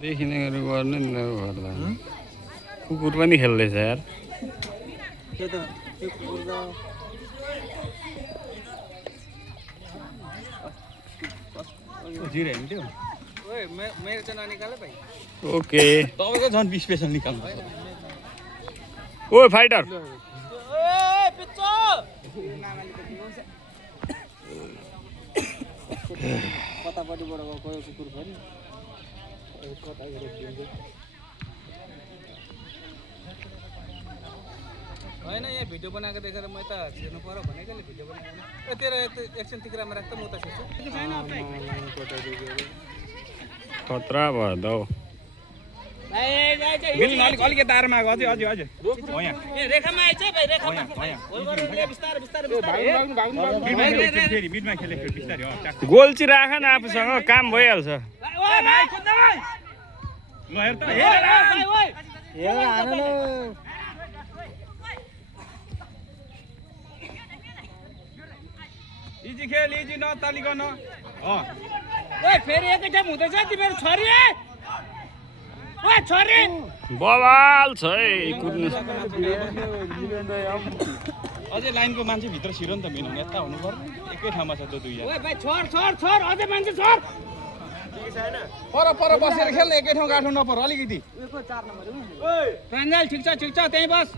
देखिनेहरू गर्नु नि त गर्दा कुकुर पनि खेल्दैछ यार के त त्यो कुकुर त जिरे हैन त्यो ओए मेरो चाहिँ ननिकाले भाइ ओके तपाईको झन् 20 स्पेशल निकाल्नु पर्छ ओए फाइटर ओए पिच्चो कतापट्टिबाट गयो कुकुर पनि होइन यहाँ भिडियो बनाएको देखेर म त छिर्नु पर्यो भनेकोले भिडियो बनाएको तेरो एकछिन तिक्रामा राख्दा म उता छिर्छु खतरा भयो त हौ मिल्न अलिक तारमा अझै अझै अझै हो यहाँ ए रेखामा आइछ भाइ रेखामा बिस्तारै बिस्तारै फेरि मिडमा खेले फेरि बिस्तारै हो ट्याक गोल्ची राख न आफूसँग काम भइहाल्छ ल हेर त इजी खेल इजी नतालिकन ओए फेरि एकै ठाउँ हुँदैछ तिम्रो छोरी ओए छोरी बवाल छ है कुद्नु अझै लाइनको मान्छे भित्र छिरो नि त मिलाउनु यता हुनु पर्ने एकै ठाउँमा छ त दुईजना ओए भाइ छोर छोर छोर अझै मान्छे छोर पर बसेर खेल्न एकै ठाउँ गाठ्नु नपर्छ अलिकति प्राञ्जल ठिक छ त्यहीँ बस